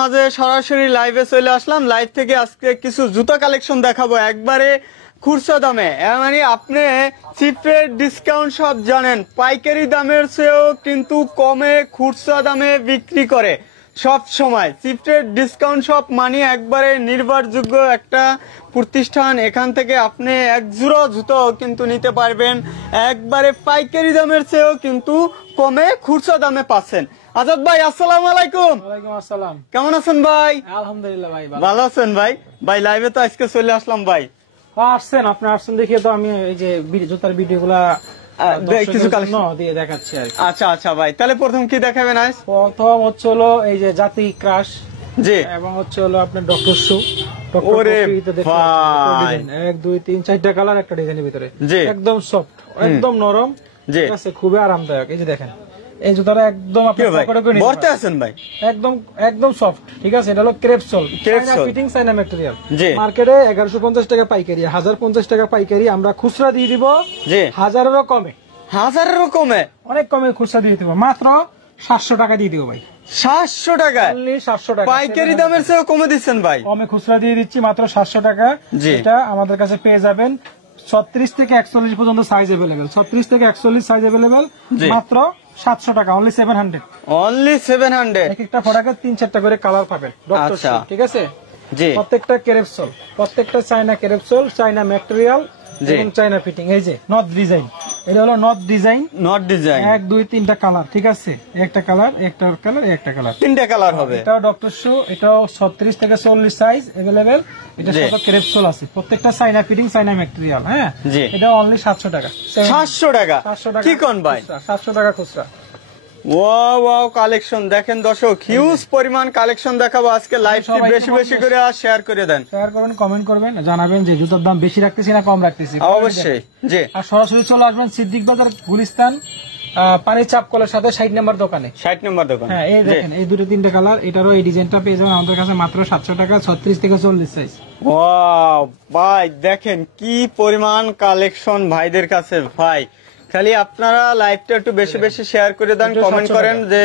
মাঝে সরাসরি লাইভে চলে আসলাম। লাইভ থেকে আজকে কিছু জুতা কালেকশন দেখাবো একবারে খুচরা দামে। মানে আপনি চিপ রেট ডিসকাউন্ট সব জানেন, পাইকারি দামের চেয়েও কিন্তু কমে খুচরা দামে বিক্রি করে সব সময়। চিপ রেট ডিসকাউন্ট সব মানে একবারে নির্ভরযোগ্য একটা প্রতিষ্ঠান। এখান থেকে আপনি এক জোড়া জুতাও কিন্তু নিতে পারবেন একবারে পাইকারি দামের চেয়েও কিন্তু কমে খুচরা দামে পাচ্ছেন। আজাদ ভাই আসসালামু আলাইকুম। ওয়ালাইকুম আসসালাম। কেমন আছেন ভাই? আলহামদুলিল্লাহ ভাই ভালো আছেন ভাই? ভাই লাইভে তো আজকে চলে আসলাম ভাই। আসছেন, আপনি আসছেন দেখিয়ে তো আমি এই যে জুতার ভিডিও গুলা কিছু কালেকশন দিয়ে দেখাচ্ছি আর কি। আচ্ছা আচ্ছা ভাই, তাহলে প্রথম কি দেখাবেন আজ? প্রথম হচ্ছে হলো এই যে জাতি ক্রাশ, জি, এবং হচ্ছে হলো আপনার ডক্টর শু। ওরে ভাই, 1 2 3 4টা কালার একটা ডিজাইনের ভিতরে, জি, একদম সফট, একদম নরম, জি, ঠিক আছে, খুবই আরামদায়ক। এই যে দেখেন এই জুতাটা একদম আপনি পকেটে করে নিতে বর্তে পারবেন। আছেন ভাই, একদম একদম সফট, ঠিক আছে। এটা হলো ক্রেপসোল, চায়না ফিটিং, চায়না ম্যাটেরিয়াল। মার্কেটে 1150 টাকা পাইকারি, 1050 টাকা পাইকারি, আমরা খুচরা দিয়ে দিব 1000-এরও কমে। 1000-এরও কমে? অনেক কমে খুচরা দিয়ে দিব, মাত্র 700 টাকা দিয়ে দিব ভাই। 700 টাকা? 700 টাকা পাইকারি দামের চেয়েও কমে দিচ্ছেন ভাই? কমে খুচরা দিয়ে দিচ্ছি মাত্র 700 টাকা। এটা আমাদের কাছে পেয়ে যাবেন 36 থেকে 41 পর্যন্ত সাইজ अवेलेबल, 36 থেকে 41 সাইজ अवेलेबल, মাত্র 700 টাকা, অনলি 700। অনলি 700? এক একটা প্রোডাক্টে 3-4টা করে কালার পাবেন, ডক্টর শু, ঠিক আছে। জি, প্রত্যেকটা ক্রেপসোল, প্রত্যেকটা চায়না ক্রেপসোল, চায়না ম্যাটেরিয়াল এবং চায়না ফিটিং। এই যে নট ডিজাইন, এটা হলো নট ডিজাইন, নট ডিজাইন 1 2 3টা কালার, ঠিক আছে। একটা কালার, একটা কালার, একটা কালার, 3টা কালার হবে। এটাও ডক্টর শু, এটাও 36 থেকে 40 সাইজ अवेलेबल। এটা সব ক্রেপসোল আছে, প্রত্যেকটা চায়না ফিটিং, চায়না ম্যাটেরিয়াল। হ্যাঁ, এটা অনলি 700 টাকা। 700 টাকা? 700 টাকা কি কোন ভাই? 700 টাকা খুচরা। ওয়াও ওয়াও কালেকশন দেখেন দর্শক, হিউজ পরিমাণ কালেকশন দেখাবো আজকে। লাইভটি বেশি বেশি করে আর শেয়ার করে দেন, শেয়ার করবেন, কমেন্ট করবেন, জানাবেন যে জুতার দাম বেশি রাখতেছি না কম রাখতেছি। অবশ্যই জি। আর সরাসরি চলে আসবেন সিদ্দিক বাজার, গুলিস্তান, পানি চাপকলের সাথে 60 নম্বর দোকানে। 60 নম্বর দোকান। হ্যাঁ, এই দেখেন এই দুটো 3টা কালার, এটারও এই ডিজাইনটা পেয়ে যাবেন আমাদের কাছে মাত্র 700 টাকা, 36 থেকে 40 সাইজ। ওয়াও ভাই দেখেন কি পরিমাণ কালেকশন ভাইদের কাছে ভাই। খালি আপনারা লাইভটা একটু বেশি বেশি শেয়ার করে দেন, কমেন্ট করেন যে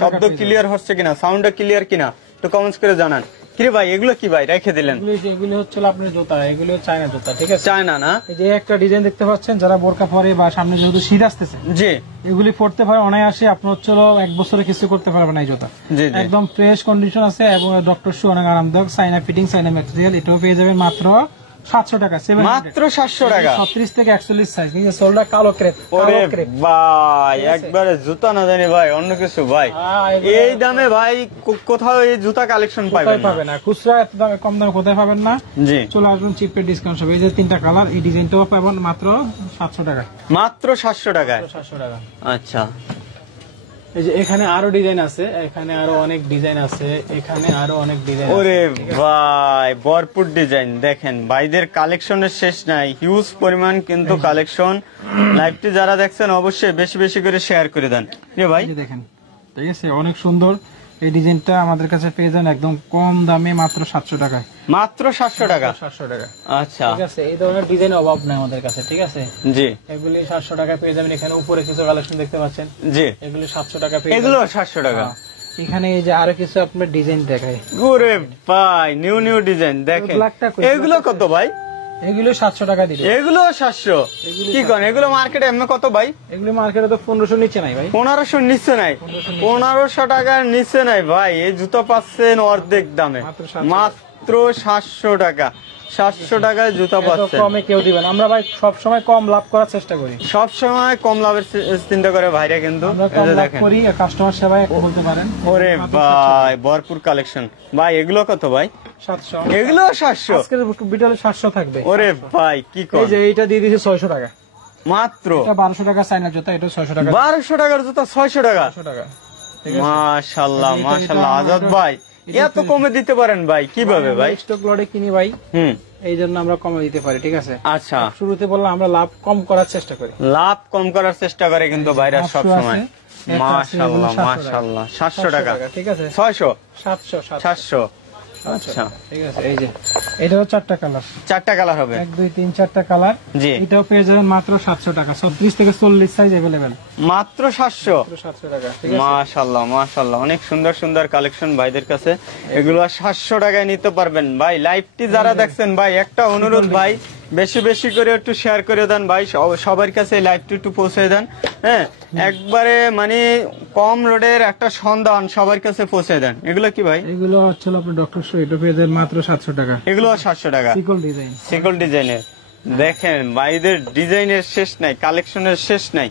শব্দ ক্লিয়ার হচ্ছে কিনা, সাউন্ডটা ক্লিয়ার কিনা, একটু কমেন্টস করে জানান। কি ভাই এগুলো কি ভাই রেখে দিলেন? এগুলো হচ্ছে আপনার জুতা, এগুলো চায়না জুতা, ঠিক আছে। চায়না না? এই যে একটা ডিজাইন দেখতে পাচ্ছেন, যারা বোরকা পরে বা সামনে যেহেতু শীত আসতেছে, জি, এগুলি পড়তে পারে অনায়াসে। আপনি হচ্ছে 1 বছরে কিছু করতে পারবেন এই জুতা, একদম ফ্রেশ কন্ডিশন আছে, এবং ডক্টর শু অনেক আরামদায়ক, চায়না ফিটিং, চায়না ম্যাটেরিয়াল। এটাও পেয়ে যাবেন মাত্র 700 টাকা। মাত্র 700 টাকা, 36 থেকে 41 সাইজ। এই যে সোলটা কালো ক্রেপ, ওরে ভাই একবারে জুতা না জানি ভাই অন্য কিছু ভাই। এই দামে ভাই কোথাও এই জুতা কালেকশন পাবেন না, খুচরা এত দামে, কম দামে কোথায় পাবেন না। জি, চলে আসবেন চিপের ডিসকাউন্ট সব। এই যে 3টা কালার, এই ডিজাইনটাও পাবেন মাত্র 700 টাকা। মাত্র 700 টাকা? 700 টাকা। আচ্ছা, এই যে এখানে আরো ডিজাইন আছে, এখানে আরো অনেক ডিজাইন আছে, এখানে আরো অনেক ডিজাইন। ওরে ভাই ভরপুর ডিজাইন দেখেন, ভাইদের কালেকশনের শেষ নাই, হিউজ পরিমাণ কিন্তু কালেকশন। লাইভটি যারা দেখছেন অবশ্যই বেশি বেশি করে শেয়ার করে দেন। ভাই দেখেন, ঠিক আছে, অনেক সুন্দর। এই ডিজাইনটা আমাদের কাছে পেয়ে যান একদম কম দামে, মাত্র 700 টাকায়। মাত্র 700 টাকা? 700 টাকা। আচ্ছা, ঠিক আছে। এই ধরনের ডিজাইন অভাব নাই আমাদের কাছে, ঠিক আছে। জি, এগুলি 700 টাকা পেয়ে যাবেন। এখানে উপরে কিছু কালেকশন দেখতে পাচ্ছেন, জি, এগুলি 700 টাকা পেয়ে যাবেন। এগুলো 700 টাকা? এখানে এই যে আরো কিছু আপনার ডিজাইন দেখায়। ওরে ভাই নিউ নিউ ডিজাইন দেখেন। এগুলো কত ভাই? এগুলো 700 টাকা দিবে। এগুলো 700? কি কোন এগুলো মার্কেটে এমনি কত ভাই? এগুলো মার্কেটে তো 1500 নিচে নাই ভাই। 1500 নিচে নাই? 1500 টাকার নিচে নাই ভাই। এই জুতো পাচ্ছেন অর্ধেক দামে, মাত্র 700 টাকা। 700 টাকায় জুতা পাচ্ছেন, কমে কেউ দিবেন। আমরা ভাই সব সময় কম লাভ করার চেষ্টা করি, সব সময় কম লাভের চিন্তা করে ভাইরা, কিন্তু করি কাস্টমার সেবায় বলতে পারেন। ওরে ভাই ভরপুর কালেকশন ভাই। এগুলো কত ভাই? 700। এগুলো 700? আজকের ভিডিওতে 700 থাকবে। ওরে ভাই কি কর, এই যে এইটা দিয়ে দিয়েছে 600 টাকা মাত্র। এটা 1200 টাকা চায়না জুতা, এটা 600 টাকা। 1200 টাকার জুতা 600 টাকা? 600 টাকা। মাশাআল্লাহ মাশাআল্লাহ। আজাদ ভাই এত কমে দিতে পারেন ভাই কিভাবে ভাই? স্টক লটে কিনি ভাই, এই জন্য আমরা কমে দিতে পারি, ঠিক আছে। আচ্ছা, শুরুতে বললাম আমরা লাভ কম করার চেষ্টা করি, লাভ কম করার চেষ্টা করে কিন্তু ভাইরা সব সময়। মাশাআল্লাহ মাশাআল্লাহ। 700 টাকা, ঠিক আছে। 600? 700। 700 আচ্ছা ঠিক আছে। এই যে এটাও 4টা কালার, 4টা কালার হবে, 1 2 3 4টা কালার। জি, এটাও পেয়ে যাবেন মাত্র 700 টাকা, 36 থেকে 40 সাইজ अवेलेबल, মাত্র 700 টাকা। ঠিক আছে, মাশাআল্লাহ মাশাআল্লাহ, অনেক সুন্দর সুন্দর কালেকশন ভাইদের কাছে, এগুলো 700 টাকায় নিতে পারবেন। ভাই লাইভটি যারা দেখছেন ভাই একটা অনুরোধ ভাই, বেশি বেশি করে একটু শেয়ার করে দেন ভাই, সবার কাছে লাইভটি একটু পৌঁছে দেন। হ্যাঁ, একবারে মানে কম রোডের একটা সন্ধান সবার কাছে পৌঁছে দেন। এগুলো কি ভাই? এগুলো হচ্ছে আপনার ডক্টর শো, এটা পেয়ে যাবেন মাত্র 700 টাকা। এগুলো 700 টাকা, সিকল ডিজাইন, সিকল ডিজাইনের। দেখেন ভাইদের ডিজাইনের শেষ নাই, কালেকশনের শেষ নাই,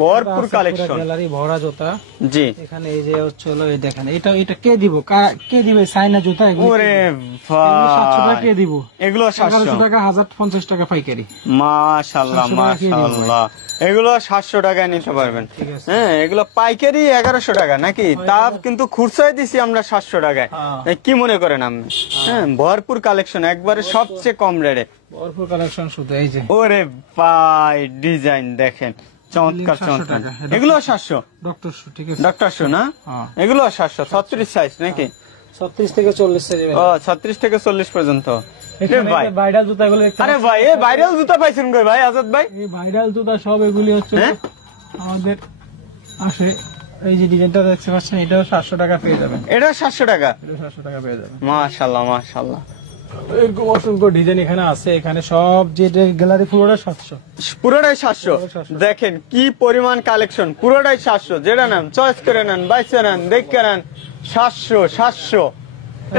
ভরপুর কালেকশন, গ্যালারি ভরা জুতা। জি, এখানে এই যে হচ্ছে হলো এই দেখেন, এটা কে দিব, কে দিবে চায়না জুতা? ওরে ভাই 700 টাকা কে দিব? এগুলো 700 টাকা, 1050 টাকা পাইকারি। মাশাআল্লাহ মাশাআল্লাহ, এগুলো 700 টাকায় নিতে পারবেন। হ্যাঁ, এগুলো পাইকারি 1100 টাকা নাকি, তা কিন্তু খুচরায় দিছি আমরা 700 টাকায়। কি মনে করেন আপনি? হ্যাঁ, ভরপুর কালেকশন, একবারে সবচেয়ে কম রেটে ভরপুর কালেকশন শুধু। এই যে ওরে ভাই ডিজাইন দেখেন, চমৎকার চমৎকার। এগুলো 700 ডক্টর শু, ঠিক আছে, ডক্টর শু না, এগুলো 700, 36 সাইজ নাকি? 36 থেকে 40 সাইজ। ও 36 থেকে 40 পর্যন্ত। ভাইরাল জুতাগুলো দেখতে, আরে ভাই এই ভাইরাল জুতা পাইছেন কই ভাই আজাদ ভাই? এই ভাইরাল জুতা সব এগুলি হচ্ছে আমাদের আসে। এই যে ডিজাইনটা দেখতে পাচ্ছেন, এটাও 700 টাকা পেয়ে যাবেন। এটা 700 টাকা, এটা 700 টাকা পেয়ে যাবেন। মাশাআল্লাহ মাশাআল্লাহ, এরকম অসংখ্য ডিজাইন এখানে আছে। এখানে সব যে গ্যালারি পুরোটা 700, পুরোটাই 700। দেখেন কি পরিমাণ কালেকশন, পুরোটাই 700। যেটা নেন চয়েস করে নেন, বাইসে নেন, দেখে নেন, 700 700।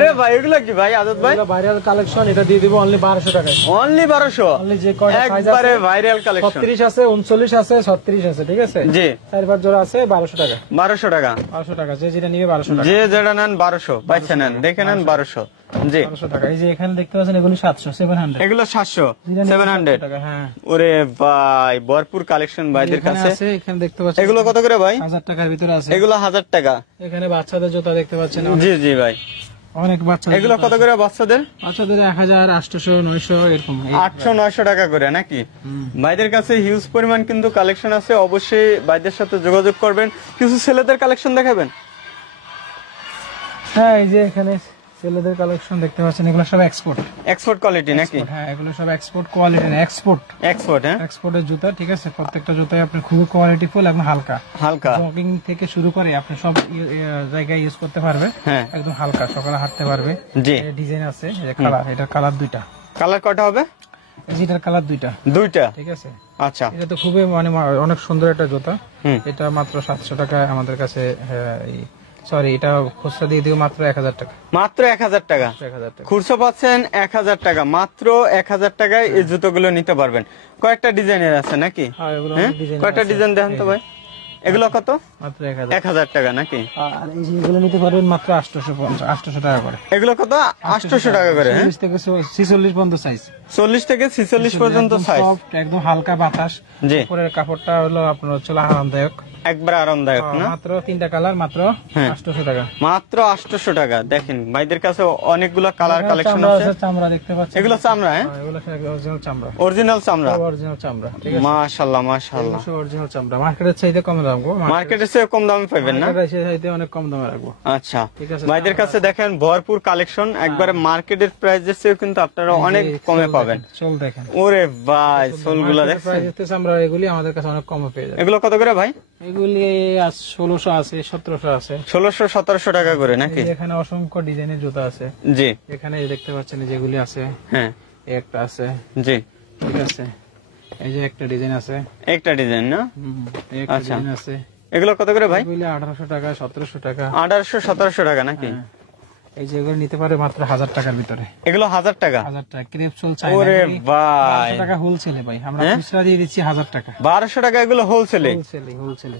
এ ভাই এগুলো কি ভাই আজাদ ভাই? ভাইরাল কালেকশন, এটা দিয়ে দিব অনলি 1200 টাকায়। অনলি 1200, অনলি যে কয়টা সাইজ আছে, একবারে ভাইরাল কালেকশন। 36 আছে, 39 আছে, 36 আছে, ঠিক আছে জি, 4-5 জোড়া আছে, 1200 টাকা। 1200 টাকা, 1200 টাকা, যে যেটা নিবে 1200 টাকা, যে যেটা নেন 1200, বাইসে নেন, দেখে নেন 1200। জি, 1200 টাকা। এই যে এখানে দেখতে পাচ্ছেন এগুলো 700 700, এগুলো 700 700 টাকা। হ্যাঁ, ওরে ভাই ভরপুর কালেকশন ভাইদের এখানে কাছে। আছে, এখানে দেখতে পাচ্ছেন এগুলো কত করে ভাই? 1000 টাকার ভিতরে আছে। এগুলো 1000 টাকা। এখানে বাচ্চাদের জুতা দেখতে পাচ্ছেন, জি জি ভাই, অনেক বাচ্চাদের। এগুলো কত করে বাচ্চাদের? বাচ্চাদের 1000 800 900 এরকম, 800 900 টাকা করে নাকি? ভাইদের কাছে হিউজ পরিমাণ কিন্তু কালেকশন আছে, অবশ্যই ভাইদের সাথে যোগাযোগ করবেন। কিছু ছেলেদের কালেকশন দেখাবেন? হ্যাঁ, এই যে এখানে ছেলেদের কালেকশন দেখতে পাচ্ছেন, এগুলো সব এক্সপোর্ট, এক্সপোর্ট কোয়ালিটি নাকি? হ্যাঁ, এগুলো সব এক্সপোর্ট কোয়ালিটি, এক্সপোর্ট এক্সপোর্ট। হ্যাঁ, এক্সপোর্টের জুতা, ঠিক আছে। প্রত্যেকটা জুতাই আপনার খুবই কোয়ালিটিফুল এবং হালকা হালকা, জগিং থেকে শুরু করে আপনি সব জায়গায় ইউজ করতে পারবে। হ্যাঁ, একদম হালকা, সকালে হাঁটতে পারবে। জি, ডিজাইন আছে, এই কালার, এটার কালার দুইটা। কালার কয়টা হবে? এটার কালার দুইটা, ঠিক আছে। আচ্ছা, এটা তো খুবই মানে অনেক সুন্দর একটা জুতা। এটা মাত্র 700 টাকা আমাদের কাছে। সরি, এটা খুচরা দিয়ে দিও মাত্র 1000 টাকা। মাত্র 1000 টাকা, 1000 টাকা খুচরা পাচ্ছেন 1000 টাকা, মাত্র 1000 টাকায় এই জুতোগুলো নিতে পারবেন। কয়েকটা ডিজাইনের আছে নাকি? হ্যাঁ, এগুলো কয়েকটা ডিজাইন দেখেন তো ভাই। এগুলো কত? মাত্র 1000 টাকা নাকি? আর এই যে এগুলো নিতে পারবেন মাত্র 800 টাকা করে। এগুলো কত? 800 টাকা করে। 40 থেকে 46 পর্যন্ত সাইজ, 40 থেকে 46 পর্যন্ত সাইজ, একদম হালকা বাতাস। জি, উপরের কাপড়টা হলো আপনার হচ্ছে আরামদায়ক, একবার আরামদায়ক না? মাত্র 3টা কালার, মাত্র 800 টাকা। মাত্র 800 টাকা। দেখেন ভাইদের কাছে অনেকগুলো কালার কালেকশন আছে। চামড়া দেখতে পাচ্ছেন, এগুলো চামড়া? হ্যাঁ, এগুলো অরিজিনাল চামড়া, অরিজিনাল চামড়া, অরিজিনাল চামড়া, ঠিক আছে। মাশাআল্লাহ মাশাআল্লাহ, অরিজিনাল চামড়া। মার্কেটের চাইতে কম দাম গো, মার্কেটের চেয়ে কম দামে পাবেন না? মার্কেটের চাইতে অনেক কম দামে রাখবো। আচ্ছা, ভাইদের কাছে দেখেন ভরপুর কালেকশন, একবারে মার্কেটের প্রাইসের চেয়ে কিন্তু আপনারা অনেক কমে পাবেন। চল দেখেন, ওরে ভাই সোলগুলো দেখেন, চামড়া এগুলি আমাদের কাছে অনেক কমে পেয়ে যাবেন। এগুলো কত করে ভাই? এগুলি 1600 আছে, 1700 আছে, 1600 1700 টাকা করে নাকি? এখানে অসংখ্য ডিজাইনের জুতা আছে। জি, এখানে দেখতে পাচ্ছেন যেগুলি আছে। হ্যাঁ, একটা আছে, জি, ঠিক আছে। এই যে একটা ডিজাইন আছে, একটা ডিজাইন না? একটা আচ্ছা, ডিজাইন আছে। এগুলো কত করে ভাই? এগুলি 1800 টাকা, 1700 টাকা, 1800 1700 টাকা নাকি? এই যে এগুলো নিতে পারে মাত্র 1000 টাকার ভিতরে। এগুলো 1000 টাকা? 1000 টাকা ক্রেপসোল চাই। ওরে ভাই, 1200 টাকা হোলসেলে ভাই, আমরা খুচরা দিয়ে দিচ্ছি 1000 টাকা। 1200 টাকা এগুলো হোলসেলে? হোলসেলে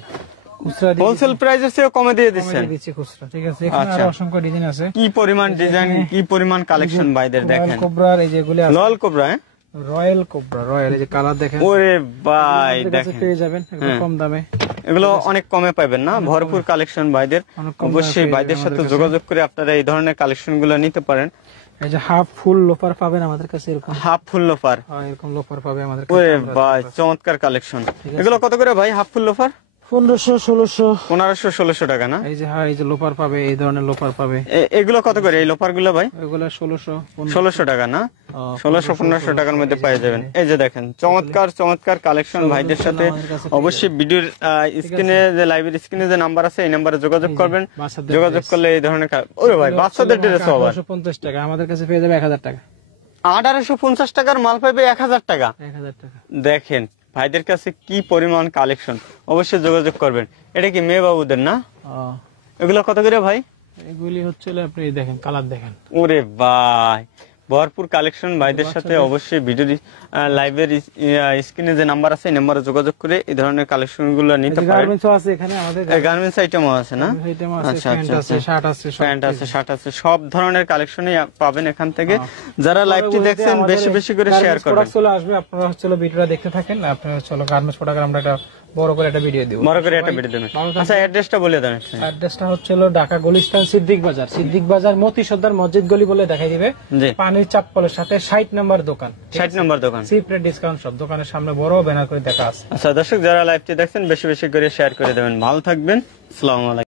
খুচরা দিয়ে হোলসেল প্রাইসের চেয়ে কমে দিয়ে দিচ্ছেন? দিচ্ছি খুচরা, ঠিক আছে। এখানে আরো অসংখ্য ডিজাইন আছে। কি পরিমাণ ডিজাইন, কি পরিমাণ কালেকশন ভাইদের দেখেন। কোবরার এই যেগুলো আছে, লল কোবরা, রয়্যাল কোবরা, রয়্যাল, এই যে কালার দেখেন। ওরে ভাই দেখেন, পেয়ে যাবেন একদম কম দামে। এগুলো অনেক কমে পাবেন না? ভরপুর কালেকশন ভাইদের, অবশ্যই ভাইদের সাথে যোগাযোগ করে আপনারা এই ধরনের কালেকশন গুলো নিতে পারেন। এই যে হাফ ফুল লোফার পাবেন আমাদের কাছে, এরকম হাফ ফুল লোফার। এরকম লোফার পাবে আমাদের কাছে। ওরে ভাই চমৎকার কালেকশন। এগুলো কত করে ভাই হাফ ফুল লোফার? 1500 1600 1500 1600 টাকা না? এই যে হ্যাঁ, এই যে লোপার পাবে, এই ধরনের লোপার পাবে। এগুলো কত করে এই লোপার গুলো ভাই? এগুলো 1600 টাকা না? 1600 1500 টাকার মধ্যে পেয়ে যাবেন। এই যে দেখেন চমৎকার চমৎকার কালেকশন। ভাইদের সাথে অবশ্যই ভিডিওর স্ক্রিনে যে লাইভের স্ক্রিনে যে নাম্বার আছে এই নাম্বারে যোগাযোগ করবেন। যোগাযোগ করলে এই ধরনের ওরে ভাই বাচ্চাদের ড্রেস হবে 1850 টাকা, আমাদের কাছে পেয়ে যাবে 1000 টাকা। 1850 টাকার মাল পাবে 1000 টাকা। 1000 টাকা। দেখেন ভাইদের কাছে কি পরিমাণ কালেকশন, অবশ্যই যোগাযোগ করবেন। এটা কি মেয়ে বাবুদের না? এগুলো কত করে ভাই? এগুলি হচ্ছে আপনি দেখেন কালার দেখেন। ওরে ভাই ভরপুর কালেকশন। ভাইদের সাথে অবশ্যই ভিডিও লাইভের স্ক্রিনে যে নাম্বার আছে এই নাম্বারে যোগাযোগ করে এই ধরনের কালেকশন গুলো নিতে পারেন। গার্মেন্টসও আছে এখানে আমাদের, গার্মেন্টস আইটেমও আছে না? আচ্ছা প্যান্ট আছে, শার্ট আছে, প্যান্ট আছে, শার্ট আছে, সব ধরনের কালেকশনই পাবেন এখান থেকে। যারা লাইভটি দেখছেন বেশি বেশি করে শেয়ার করবেন। চলে আসবে, আপনারা হচ্ছে ভিডিওটা দেখতে থাকেন। আপনারা হচ্ছে গার্মেন্টস প্রোডাক্ট আমরা একটা বড় করে একটা ভিডিও দেব, বড় করে একটা ভিডিও দেবেন। আচ্ছা অ্যাড্রেসটা বলে দেন। অ্যাড্রেসটা হচ্ছে ঢাকা গুলিস্তান সিদ্দিক বাজার, সিদ্দিক বাজার মতি সর্দার মসজিদ গলি বলে দেখাই দিবে। পানির চাপ্পলের সাথে 60 নম্বর দোকান, 60 নম্বর দোকান, সিপ্রেট ডিসকাউন্ট সব। দোকানের সামনে বড় ব্যানার করে দেখা আছে। আচ্ছা দর্শক যারা লাইভটি দেখছেন বেশি বেশি করে শেয়ার করে দেবেন। ভালো থাকবেন, আসসালামু আলাইকুম।